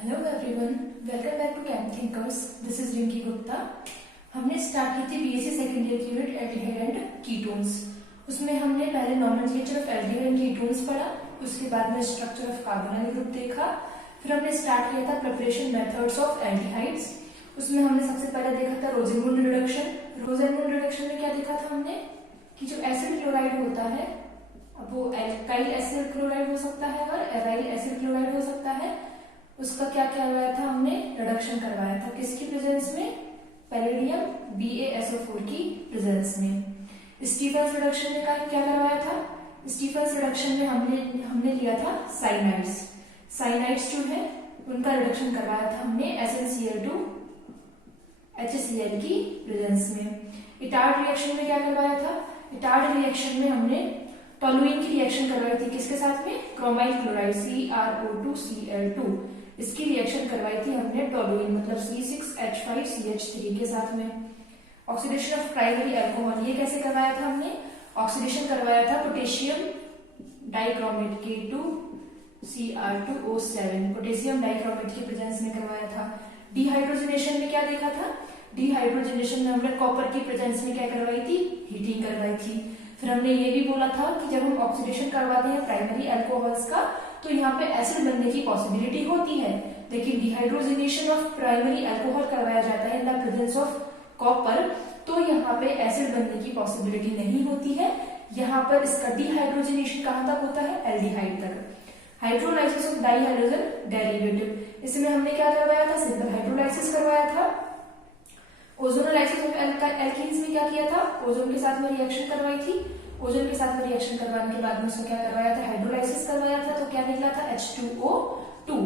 Hello everyone, welcome back to Can Thinkers. This is Rinki Gupta. हमने start की थी BSc second year की unit aldehyde and ketones. उसमें हमने पहले nomenclature of aldehyde and ketones पढ़ा, उसके बाद में स्ट्रक्चर ऑफ कार्बोनाइल ग्रुप देखा, फिर हमने स्टार्ट किया था प्रिपरेशन मेथड्स ऑफ एल्डिहाइड्स। उसमें हमने सबसे पहले देखा था रोजेनमुंड रिडक्शन। रोजेनमुंड रिडक्शन में क्या देखा था हमने कि जो एसिड क्लोराइड होता है, अब वो एल्काइल एसिड क्लोराइड हो सकता है और एराइल एसिड क्लोराइड हो सकता है, उसका क्या करवाया था हमने, रिडक्शन करवाया था। किसकी प्रेजेंस में? पैलेडियम BaSO4 की प्रेजेंस में। स्टीफन्स रिडक्शन में क्या करवाया था? स्टीफन्स रिडक्शन में हमने लिया था साइनाइड्स। साइनाइड्स जो है उनका रिडक्शन करवाया था हमने SnCl2 HCl की प्रेजेंस में। इटार्ड रिएक्शन में क्या करवाया था? इटार्ड रिएक्शन में हमने टोलुइन की रिएक्शन करवाई थी। किसके साथ में? Chromyl chloride CrO2Cl2। इसकी रिएक्शन करवाई थी हमने टोलुइन मतलब C6H5CH3 के साथ में। ऑक्सीडेशन ऑफ प्राइमरी अल्कोहल, ये कैसे करवाया था हमने? ऑक्सीडेशन करवाया था potassium dichromate K2Cr2O7, potassium dichromate की प्रेजेंस में करवाया था। डिहाइड्रोजनेशन में क्या देखा था? डिहाइड्रोजनेशन में हमने कॉपर की प्रेजेंस में क्या करवाई थी? हीटिंग करवाई थी। फिर हमने ये भी बोला था कि जब हम ऑक्सीडेशन करवाते हैं प्राइमरी अल्कोहल्स का तो यहाँ पे एसिड बनने की पॉसिबिलिटी होती है, लेकिन डिहाइड्रोजनेशन ऑफ प्राइमरी अल्कोहल करवाया जाता है in the presence of copper, तो यहाँ पे एसिड बनने की पॉसिबिलिटी नहीं होती है। यहाँ पर इसका डिहाइड्रोजनेशन कहाँ तक होता है? एल्डिहाइड तक। हाइड्रोलाइसिस ऑफ डाइहाइड्रोजन डेरिवेटिव, इसमें हमने क्या करवाया था? सिंपल हाइड्रोलाइसिस करवाया था। ओजोनोलाइसिस ऑफ एल्कीन्स में क्या किया था? ओजोन के साथ में रिएक्शन करवाई थी। ओजोन के साथ में रिएक्शन करवाने के बाद में उसको क्या करवाया था? हाइड्रोलाइसिस करवाया था। तो क्या निकला था? H2O2।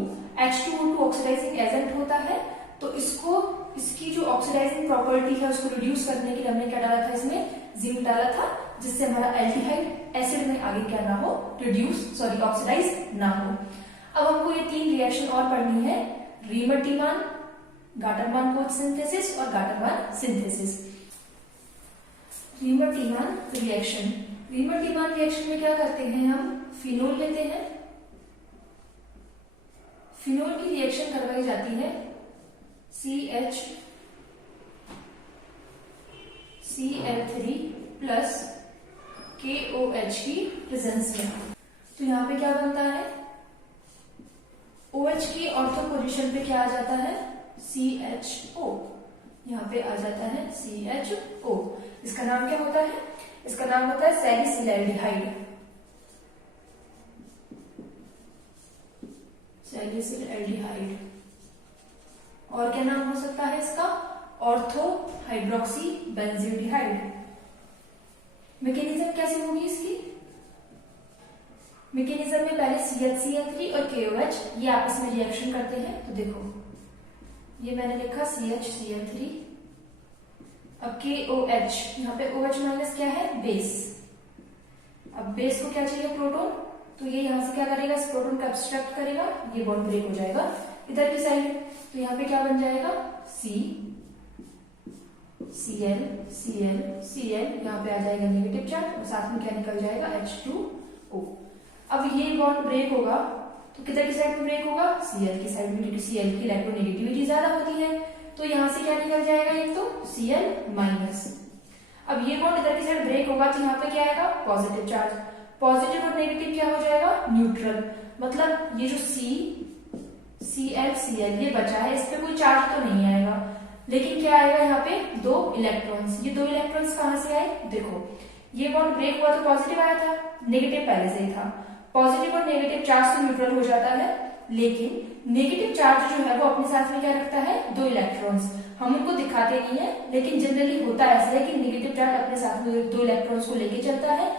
H2O2 ऑक्सीडाइजिंग एजेंट होता है, तो इसकी जो ऑक्सीडाइजिंग प्रॉपर्टी है उसको रिड्यूस करने के लिए हमने क्या डाला था? इसमें जिंक डाला था, जिससे हमारा एल्डिहाइड एसिड में आगे क्या ना हो, ऑक्सीडाइज ना हो। अब हमको ये तीन रिएक्शन और पढ़नी है, रीमर-टीमान, गाटरमान-कोच सिंथेसिस और गाटरमान सिंथेसिस। रीमर-टीमान रिएक्शन। रीमर-टीमान रिएक्शन में क्या करते हैं? हम फिनोल लेते हैं, फिनोल की रिएक्शन करवाई जाती है CHCl3 प्लस KOH की प्रेजेंस में। तो यहाँ पे क्या बनता है? OH की ऑर्थो पोजीशन पे क्या आ जाता है? CHO। यहाँ पे आ जाता है CHO। इसका नाम क्या होता है? इसका नाम होता है सैलिसिलएल्डिहाइड। सैलिसिलएल्डिहाइड। और क्या नाम हो सकता है इसका? Ortho hydroxy बेंजील्डिहाइड। मैकेनिज्म कैसे होगी इसकी? मैकेनिज्म में पहले CHCl3 और KOH ये आपस में रिएक्शन करते हैं। तो देखो ये मैंने लिखा CHCl3, अब KOH, यहाँ पे OH माइनस क्या है? बेस। अब बेस को क्या चाहिए? प्रोटॉन। तो ये यहाँ से क्या करेगा? इस प्रोटॉन का एब्स्ट्रैक्ट करेगा, ये बॉन्ड ब्रेक हो जाएगा इधर की साइड। तो यहाँ पे क्या बन जाएगा? CCl, यहाँ पे आ जाएगा नेगेटिव चार्ज और साथ में क्या निकल जाएगा? H2O। अब ये बॉन्ड ब्रेक होगा तो किधर की साइड में ब्रेक होगा? Cl की साइड में, क्योंकि Cl की इलेक्ट्रोनेगेटिविटी ज्यादा होती है। तो यहाँ से क्या निकल जाएगा? एक तो Cl माइनस। अब ये बॉन्ड इधर की साइड ब्रेक होगा तो यहाँ पे क्या आएगा? Positive charge. पॉजिटिव और नेगेटिव क्या हो जाएगा? न्यूट्रल। मतलब ये जो Cl ये बचा है, इस पे कोई चार्ज तो नहीं आएगा, लेकिन क्या आएगा यहाँ पे? दो इलेक्ट्रॉन्स। ये दो इलेक्ट्रॉन्स कहाँ से आए? देखो ये बॉन्ड ब्रेक हुआ तो पॉजिटिव आया था, नेगेटिव पहले से ही था। पॉजिटिव और नेगेटिव चार्ज तो न्यूट्रल हो जाता है, लेकिन नेगेटिव चार्ज जो है वो अपने साथ में क्या रखता है? दो इलेक्ट्रॉन्स। हम उनको दिखाते नहीं है, लेकिन जनरली होता ऐसा है कि नेगेटिव चार्ज अपने साथ में दो इलेक्ट्रॉन्स को लेके चलता है,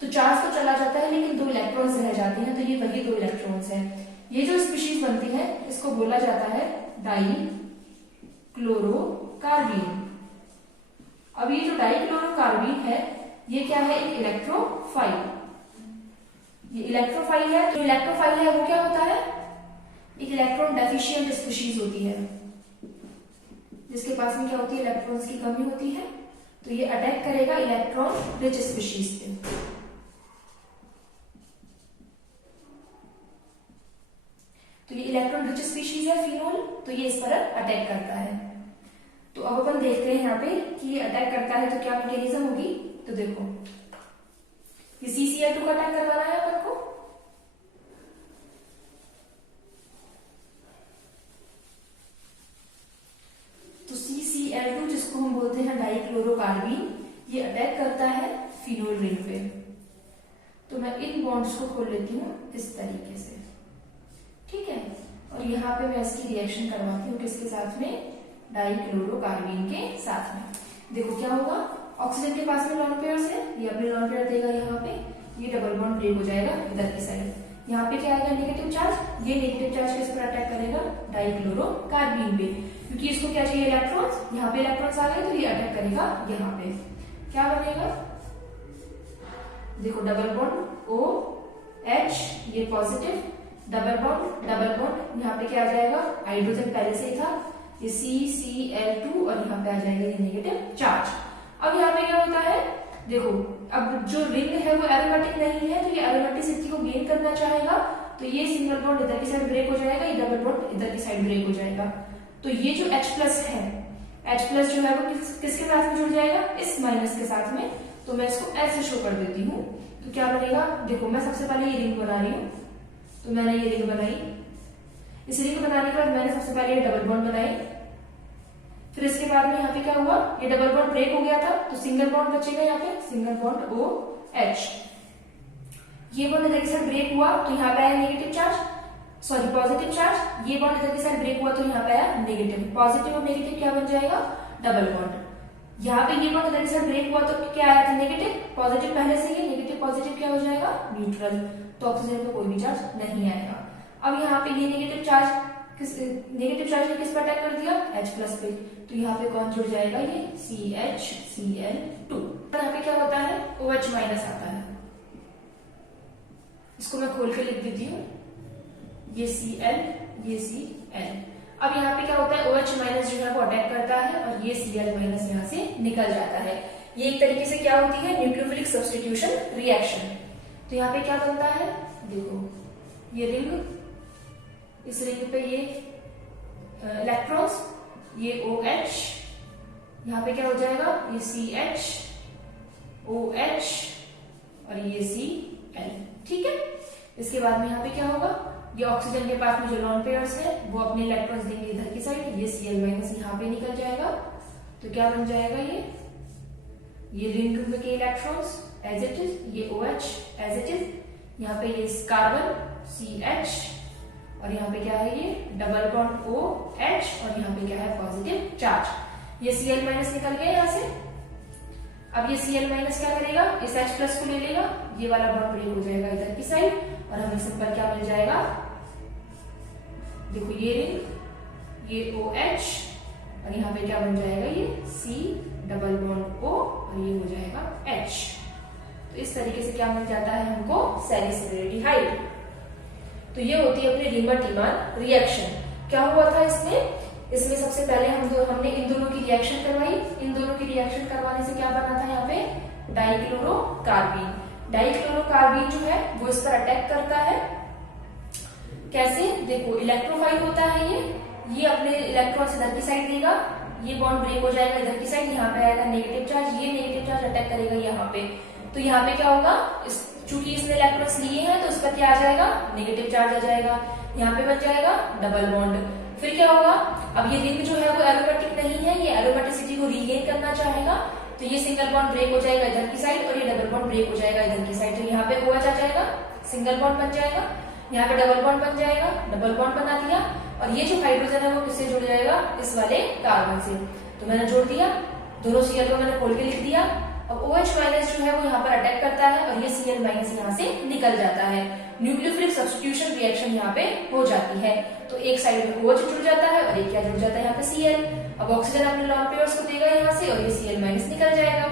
तो चार्ज तो चला जाता है लेकिन दो इलेक्ट्रॉन्स रह जाते हैं। तो ये वही दो इलेक्ट्रॉन्स हैं। ये जो स्पीशीज बनती है इसको बोला जाता है डाइक्लोरोकार्बीन। अब ये जो डाइक्लोरोकार्बीन है ये क्या है? एक इलेक्ट्रोफाइल। ये इलेक्ट्रोफाइल है। जो इलेक्ट्रोफाइल है वो क्या होता है? एक इलेक्ट्रॉन डेफिशिएंट स्पीशीज होती है, जिसके पास में क्या होती है? इलेक्ट्रॉन्स की कमी होती है। तो ये अटैक करेगा इलेक्ट्रॉन रिच स्पीशीज पे। तो ये इलेक्ट्रॉन रिच स्पीशीज स्पीशीज है फिनोल, तो ये इस पर अटैक करता है। तो अब अपन देखते हैं यहाँ पे कि ये अटैक करता है तो क्या मैकेनिज्म होगी। तो देखो ये CCl2 का अटैक करवाना है अपन को, तो CCl2 जिसको हम बोलते हैं डाइक्लोरोकार्बीन, ये अटैक करता है फिनोल रिंग पे। तो मैं इन बॉन्ड्स को खोल लेती हूँ इस तरीके से, ठीक है। और यहाँ पे मैं इसकी रिएक्शन करवाती हूँ किसके साथ में, डाइक्लोरोकार्बीन के साथ में। देखो क्या होगा, ऑक्सीजन के पास में लॉन पेयर्स है, ये अपने लॉन पेयर देगा यहाँ पे, ये डबल बॉन्ड ब्रेक हो जाएगा इधर की साइड। यहाँ पे क्या आएगा नेगेटिव चार्ज, ये नेगेटिव चार्ज किस पर अटैक करेगा, डाइक्लोरोकार्बीन पे, क्योंकि इसको क्या चाहिए इलेक्ट्रॉन्स, यहाँ पे इलेक्ट्रॉन्स आ गए तो ये अटैक करेगा यहाँ पे। क्या बनेगा, देखो डबल बॉन्ड OH, ये पॉजिटिव, डबल बॉन्ड यहाँ पे क्या आ जाएगा, हाइड्रोजन पहले से ही था, ये CCl2 और यहाँ पे आ जाएगा ये नेगेटिव चार्ज। अब यहाँ पे क्या होता है, देखो अब जो रिंग है वो एरोमेटिक नहीं है, तो ये एरोमेटिसिटी को गेन करना चाहेगा, तो ये सिंगल बॉन्ड इधर की साइड ब्रेक हो जाएगा, ये डबल बॉन्ड इधर की साइड ब्रेक हो जाएगा। तो ये जो H+ है, H+ जो है वो किसके साथ में जुड़ जाएगा, इस माइनस के साथ में। तो मैं इसको ऐसे शो कर देती हूँ, तो क्या बनेगा, देखो मैं सबसे पहले ये रिंग बना रही हूँ, तो मैंने ये रिंग बनाई, इस रिंग बनाने के बाद मैंने सबसे पहले ये डबल बॉन्ड बनाई, फिर इसके बाद में यहाँ पे क्या हुआ, ये डबल बॉन्ड ब्रेक हो गया था, तो सिंगल बॉन्ड बचेगा यहाँ पे, सिंगल बॉन्ड OH। ये बॉन्ड इधर की साइड ब्रेक हुआ तो यहाँ पे आया negative charge, sorry positive charge, ये बॉन्ड इधर की साइड ब्रेक हुआ तो यहाँ पे आया नेगेटिव, पॉजिटिव और नेगेटिव क्या बन जाएगा, डबल बॉन्ड। यहाँ पे ये बॉन्ड इधर की साइड ब्रेक हुआ तो क्या आया था, नेगेटिव, पॉजिटिव पहले से ही, नेगेटिव पॉजिटिव क्या हो जाएगा, न्यूट्रल, तो ऑक्सीजन पे कोई भी चार्ज नहीं आएगा। अब यहाँ पे ये नेगेटिव चार्ज ने किस पर अटैक कर दिया, H+ पे, तो यहाँ पे कौन जुड़ जाएगा, ये CHCl2। यहाँ पे क्या होता है, OH- आता है, इसको मैं खोल के लिख देती हूँ, ये Cl, ये Cl। अब यहाँ पे क्या होता है, OH- जो है वो अटैक करता है और ये Cl- यहाँ से निकल जाता है। ये एक तरीके से क्या होती है, न्यूक्लियोफिलिक सब्स्टिट्यूशन रिएक्शन। तो यहाँ पे क्या बनता है, देखो ये रिंग, इस रिंग पे ये इलेक्ट्रॉन्स, ये OH, यहाँ पे क्या हो जाएगा, ये CH, OH और ये Cl, ठीक है। इसके बाद में यहाँ पे क्या होगा, ये ऑक्सीजन के पास में जो लॉन पेयर्स है वो अपने इलेक्ट्रॉन्स देंगे इधर की साइड, ये Cl- यहाँ पे निकल जाएगा, तो क्या बन जाएगा, ये रिंग में के इलेक्ट्रॉन्स एज इट इज, ये OH एज इट इज, यहाँ पे ये कार्बन CH और यहाँ पे क्या है, ये डबल बॉन्ड OH और यहाँ पे क्या है, पॉजिटिव चार्ज। ये Cl- निकल गया यहाँ से। अब ये Cl- क्या करेगा, इस H+ को ले लेगा, ये वाला बॉन्ड ब्रेक हो जाएगा इधर की साइड और हमें सिंपल क्या मिल जाएगा, देखो ये रिंग, ये OH और यहाँ पे क्या बन जाएगा, ये C डबल बॉन्ड O और ये हो जाएगा H। तो इस तरीके से क्या मिल जाता है हमको, सैलिसिलेडिहाइड। तो ये होती है अपनी रीमर-टीमान रिएक्शन। क्या हुआ था इसमें सबसे पहले हमने इन दोनों की रिएक्शन करवाई, इन दोनों की रिएक्शन करवाने से क्या बना था यहाँ पे, डाइक्लोरोकार्बीन। डाइक्लोरोकार्बीन जो है वो इस पर अटैक करता है, कैसे, देखो इलेक्ट्रोफाइल होता है ये अपने इलेक्ट्रॉन्स इधर की साइड देगा, ये बॉन्ड ब्रेक हो जाएगा इधर की साइड, यहाँ पे आएगा नेगेटिव चार्ज, ये नेगेटिव चार्ज अटैक करेगा यहाँ पे, तो यहाँ पे क्या होगा, चूंकि इसने इलेक्ट्रॉन्स लिए हैं तो इस पर क्या आ जाएगा, नेगेटिव चार्ज आ जाएगा, यहाँ पे बच जाएगा डबल बॉन्ड। फिर क्या होगा, अब ये रिंग जो है वो एरोमेटिक नहीं है, ये एरोमेटिसिटी को रीगेन करना चाहेगा, तो ये सिंगल बॉन्ड ब्रेक हो जाएगा इधर की साइड और ये डबल बॉन्ड ब्रेक हो जाएगा इधर की साइड, तो यहाँ पे OH आ जाएगा, सिंगल बॉन्ड बन जाएगा, यहाँ पे डबल बॉन्ड बन जाएगा, डबल बॉन्ड बना दिया, और ये जो हाइड्रोजन है वो किससे जुड़ जाएगा, इस वाले कार्बन से, तो मैंने जोड़ दिया, दोनों Cl को मैंने खोल के लिख दिया। अब OH- जो है वो यहाँ पर अटैक करता है और ये Cl- यहाँ से निकल जाता है, न्यूक्लियोफिलिक सब्स्टिट्यूशन रिएक्शन यहाँ पे हो जाती है, तो एक साइड में OH जुड़ जाता है और एक क्या जुड़ जाता है यहाँ पे Cl। अब ऑक्सीजन अपने लॉन पेयर्स को देगा यहाँ से और ये Cl- निकल जाएगा,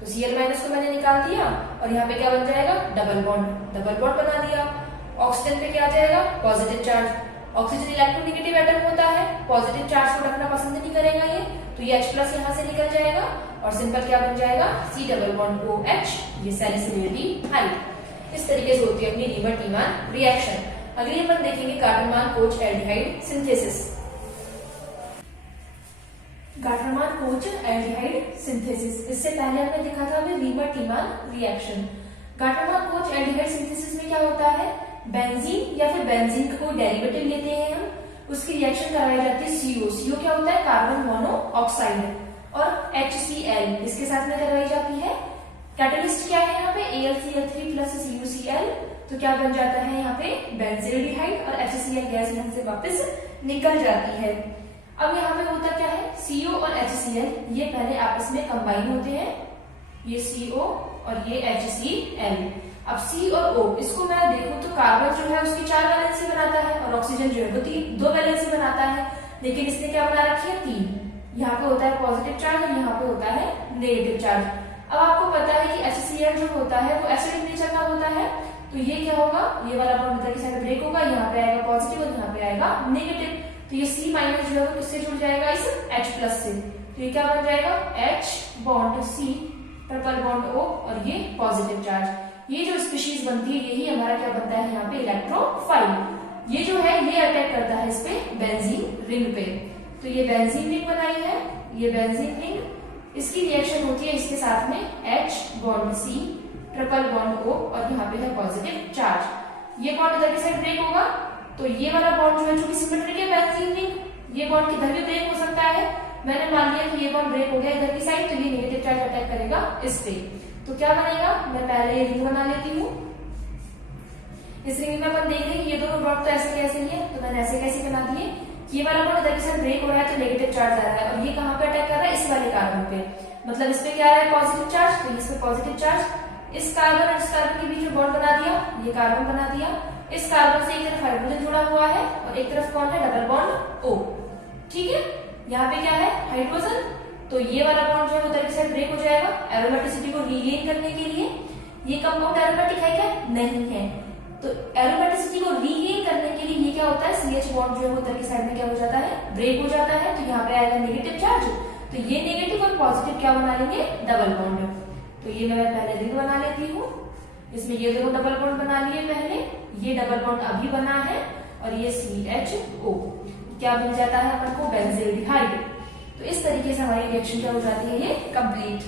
तो Cl- को मैंने निकाल दिया और यहाँ पे क्या बन जाएगा, डबल बॉन्ड बना दिया। ऑक्सीजन पे क्या आ जाएगा, positive charge, oxygen electronegative atom होता है, पॉजिटिव चार्ज को रखना पसंद नहीं करेगा ये, तो ये H+ यहाँ से निकल जाएगा और सिंपल क्या बन जाएगा, C डबल बॉन्ड OH, ये सैलिसिलेडिहाइड। इस तरीके से होती है अपनी रीमर-टीमान रिएक्शन। अगली अपन देखेंगे Gattermann Koch aldehyde synthesis. Gattermann Koch aldehyde synthesis, इससे पहले हमने देखा था हमें वीबर Tiemann reaction. Gattermann Koch aldehyde synthesis में क्या होता है, बेंजीन या फिर बेंजीन का कोई डेरिवेटिव लेते हैं हम, उसकी रिएक्शन कराई जाती है सीओ। सीओ क्या होता है, कार्बन मोनोऑक्साइड, और HCl इसके साथ में करवाई जाती है। कैटलिस्ट क्या है यहाँ पे, AlCl3 प्लस CuCl, तो क्या बन जाता है यहाँ पे बेंजील्डिहाइड, और HCl गैस यहाँ से वापस निकल जाती है। अब यहाँ पे होता क्या है, CO और HCl ये पहले आपस में कंबाइन होते हैं, ये CO और ये HCl। अब C और O इसको मैं देखूं तो कार्बन जो है उसकी 4 वैलेंसी बनाता है और ऑक्सीजन जो है वो 2 वैलेंसी बनाता है, लेकिन इसने क्या बना रखी है 3। यहाँ पे होता है पॉजिटिव चार्ज और यहाँ पे होता है नेगेटिव चार्ज। अब आपको पता है कि HCl जो होता है वो एसिडिक नेचर का होता है, तो ये क्या होगा, ये वाला बॉन्ड इधर की साइड ब्रेक होगा, यहाँ पे आएगा पॉजिटिव और यहाँ पे आएगा नेगेटिव, तो ये C माइनस जो है वो किससे जुड़ जाएगा, इस H प्लस से, तो ये क्या बन जाएगा H bond C triple bond O और ये पॉजिटिव चार्ज। ये जो स्पीशीज बनती है यही हमारा क्या बनता है यहाँ पे इलेक्ट्रोफाइल। ये जो है ये अटैक करता है इस पे बेंजीन रिंग पे, तो ये बेंजीन रिंग बनाई है, ये बेंजीन रिंग, इसकी रिएक्शन होती है इसके साथ में H bond C triple bond O और यहाँ पे है पॉजिटिव चार्ज। ये बॉन्ड इधर की साइड ब्रेक होगा, तो ये वाला बॉन्ड जो है चूंकि सिमेट्रिक है बेंजीन रिंग, ये बॉन्ड किधर भी ब्रेक हो सकता है। मैंने मान लिया कि ये बॉन्ड ब्रेक हो गया इधर की साइड, तो ये नेगेटिव चार्ज अटैक करेगा इस पे, तो क्या बनेगा, मैं पहले ये रिंग बना लेती हूँ। इस रिंग में अपन देख रहे हैं ये दोनों बॉन्ड तो ऐसे कैसे ही है, तो मैंने ऐसे कैसे बना दिए, ये वाला बॉन्ड इधर की साइड ब्रेक हो रहा है तो नेगेटिव चार्ज आ रहा है, और ये कहाँ पे अटैक कर रहा है, इस वाले कार्बन पे, मतलब इस पे क्या आ रहा है पॉजिटिव चार्ज, तो इस पे पॉजिटिव चार्ज। इस कार्बन और इस कार्बन के बीच में बॉन्ड बना दिया, ये कार्बन बना दिया, इस कार्बन से एक तरफ हाइड्रोजन जुड़ा हुआ है और एक तरफ कौन है, डबल बॉन्ड O, ठीक है। यहाँ पे क्या है हाइड्रोजन, तो ये वाला बॉन्ड जो है उधर की साइड ब्रेक हो जाएगा एरोमेटिसिटी को रीगेन करने के लिए। ये कंपाउंड एरोमेटिक है क्या, नहीं है, तो एरोमेटिसिटी को रीगेन करने के लिए ये क्या होता है, CH बॉन्ड जो है उधर की साइड में क्या हो जाता है, ब्रेक हो जाता है, तो यहाँ पे आएगा नेगेटिव चार्ज, तो ये नेगेटिव और पॉजिटिव क्या बना लेंगे, डबल बॉन्ड। तो ये मैं पहले रिंग बना लेती हूँ, इसमें ये दोनों डबल बॉन्ड बना लिए पहले, ये डबल बॉन्ड अभी बना है, और ये CHO क्या बन जाता है अपन को, बेंजील्डिहाइड। तो इस तरीके से हमारी रिएक्शन क्या हो जाती है, ये कंप्लीट।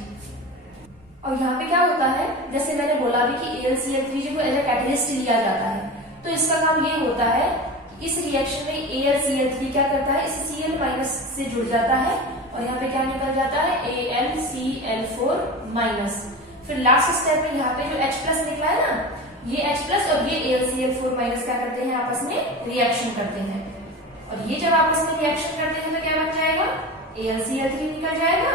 और यहाँ पे क्या होता है, जैसे मैंने बोला भी कि AlCl3 जो एज ए कैटलिस्ट लिया जाता है, तो इसका काम ये होता है कि इस रिएक्शन में AlCl3 क्या करता है, इस Cl माइनस से जुड़ जाता है और यहाँ पे क्या निकल जाता है, AlCl4 माइनस। फिर लास्ट स्टेप में यहाँ पे जो H प्लस निकला है ना, ये H प्लस और ये AlCl4 माइनस क्या करते हैं, आपस में रिएक्शन करते हैं, और ये जब आपस में रिएक्शन करते हैं तो क्या बन जाएगा, AlCl3 निकल जाएगा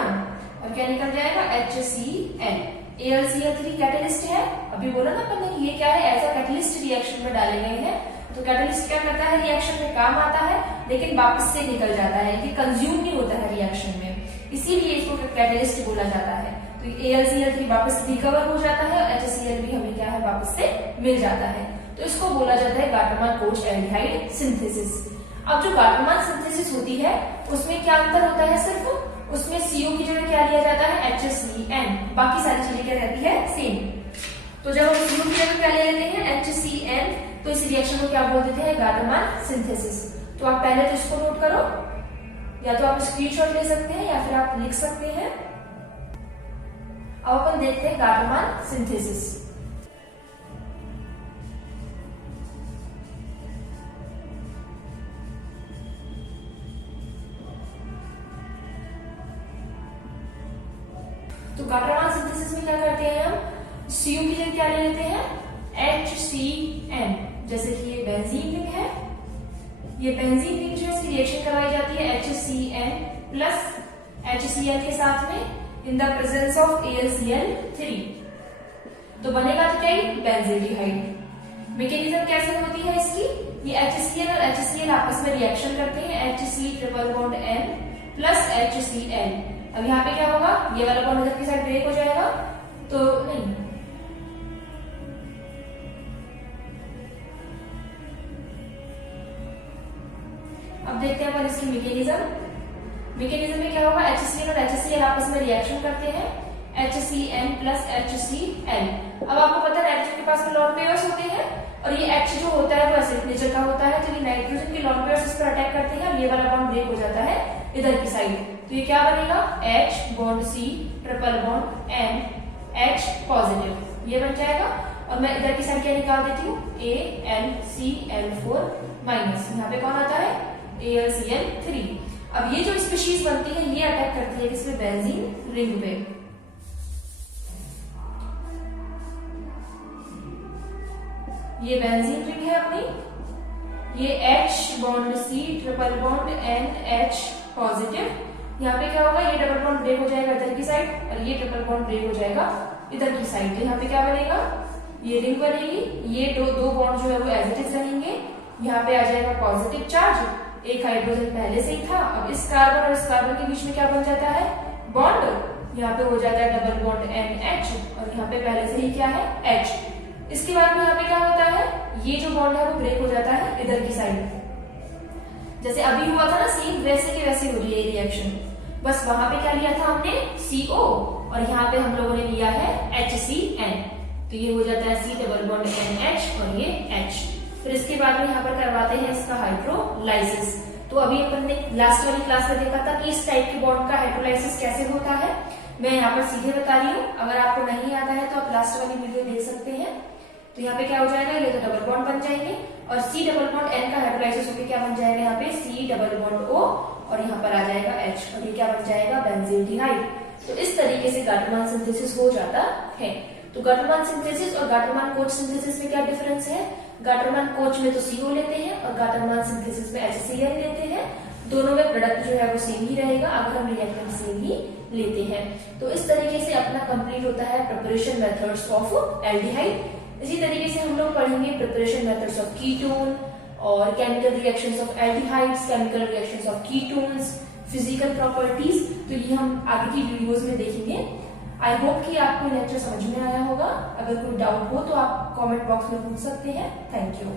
और क्या निकल जाएगा, HCl। AlCl3 कैटलिस्ट है, अभी बोला ना अपन ने कि ये क्या है, एज अ कैटलिस्ट रिएक्शन में डाले गए हैं, तो कैटलिस्ट क्या करता है, रिएक्शन में काम आता है लेकिन वापस से निकल जाता है, ये कंज्यूम नहीं होता है रिएक्शन में, इसीलिए इसको कैटलिस्ट बोला जाता है। तो AlCl3 वापस रिकवर हो जाता है और HCl भी हमें क्या है, वापस से मिल जाता है, तो इसको बोला जाता है गाटरमान कोच एल्डिहाइड सिंथेसिस। अब जो गाटरमान सिंथेसिस होती है उसमें क्या अंतर होता है, सिर्फ उसमें CO की जगह क्या लिया जाता है, HCN, बाकी सारी चीजें क्या रहती है, सेम। तो जब हम CO की जगह क्या ले लेते हैं, HCN, तो इस रिएक्शन को क्या बोल देते हैं, गाटरमान सिंथेसिस। तो आप पहले तो इसको नोट करो, या तो आप स्क्रीनशॉट ले सकते हैं या फिर आप लिख सकते हैं। अब अपन देखते हैं गाटरमान सिंथेसिस। तो गाटरमान सिंथेसिस में क्या करते हैं हम, CO की जगह क्या ले लेते हैं, HCN, जैसे कि ये बेंजीन रिंग है, ये बेंजीन रिंग जो है इसकी रिएक्शन करवाई जाती है HCN प्लस HCl के साथ में in the presence of AlCl3, तो बनेगा तो क्या, बेंजील्डिहाइड। मैकेनिज्म कैसे होती है इसकी, ये HCl और HCl आपस में रिएक्शन करते हैं, HC triple bond N plus HCl। अब यहाँ पे क्या होगा, ये वाला बॉन्ड इधर की साइड ब्रेक हो जाएगा, तो नहीं, अब देखते हैं अपन इसकी मैकेनिज्म में क्या होगा, HCl और HCl आपस में रिएक्शन करते हैं, HCN प्लस HCl। अब आपको पता है नाइट्रोजन के पास में लॉन्ग पेयर्स होते हैं, और ये H जो होता है वो एसिडिक नेचर का होता है, तो ये नाइट्रोजन के लॉन्ग पेयर्स इस पर अटैक करते हैं और ये वाला बॉन्ड ब्रेक हो जाता है इधर की साइड। तो ये क्या बनेगा, H bond C triple bond N H positive, ये बन जाएगा। और मैं इधर की साइड क्या निकाल देती हूँ, AlCl4 माइनस, यहाँ पे कौन आता है AlCl3। अब ये जो स्पीशीज बनती है ये अटैक करती है किसपे, बेंजीन रिंग पे। ये बेंजीन रिंग है अपनी, ये H bond C triple bond NH positive. यहाँ पे क्या होगा, ये डबल बॉन्ड ब्रेक हो जाएगा इधर की साइड और ये ट्रिपल बॉन्ड ब्रेक हो जाएगा इधर की साइड। तो यहाँ पे क्या बनेगा, ये रिंग बनेगी, ये दो बॉन्ड जो है वो एज इट इज रहेंगे। यहाँ पे आ जाएगा पॉजिटिव चार्ज, एक हाइड्रोजन पहले से ही था, अब इस कार्बन और इस कार्बन के बीच में क्या बन जाता है, बॉन्ड। यहाँ पे हो जाता है डबल बॉन्ड NH और यहाँ पे पहले से ही क्या है H। इसके बाद में यहाँ पे क्या होता है, ये जो बॉन्ड है वो ब्रेक हो जाता है इधर की साइड। जैसे अभी हुआ था ना सेम वैसे के वैसे हो रही है रिएक्शन, बस वहां पे क्या लिया था हमने CO और यहाँ पे हम लोगों ने लिया है HCN। तो ये हो जाता है C डबल बॉन्ड NH और ये H। फिर इसके बाद में यहाँ पर करवाते हैं इसका हाइड्रोलाइसिस। तो अभी अपन ने लास्ट वाली क्लास में देखा था कि इस टाइप के बॉन्ड का हाइड्रोलाइसिस कैसे होता है। मैं यहाँ पर सीधे बता रही हूँ, अगर आपको नहीं आता है तो आप लास्ट वाली वीडियो देख सकते हैं। तो यहाँ पे क्या हो जाएगा, ये तो डबल बॉन्ड बन जाएंगे और C डबल बॉन्ड N का हाइड्रोलाइसिस होकर क्या बन जाएगा, यहाँ पे C डबल बॉन्ड O और यहाँ पर आ जाएगा H और ये क्या बन जाएगा, बेंजील्डिहाइड। तो इस तरीके से गाटरमान सिंथेसिस हो जाता है। तो गाटरमान सिंथेसिस और गाटरमान कोच सिंथेसिस में क्या डिफरेंस है, गाटरमान कोच में तो CO लेते हैं और गाटरमान सिंथेसिस में HCl लेते हैं। दोनों में प्रोडक्ट जो है वो सेम ही रहेगा अगर हम रिएक्टेंट सेम ही लेते हैं। तो इस तरीके से अपना कंप्लीट होता है प्रिपरेशन मेथड्स ऑफ एल्डिहाइड। इसी तरीके से हम लोग पढ़ेंगे प्रिपरेशन मेथड्स ऑफ कीटोन और chemical reactions of aldehydes, chemical reactions of ketones, physical properties. तो ये हम आगे की वीडियोस में देखेंगे। आई होप कि आपको लेक्चर समझ में आया होगा। अगर कोई डाउट हो तो आप कमेंट बॉक्स में पूछ सकते हैं। Thank you.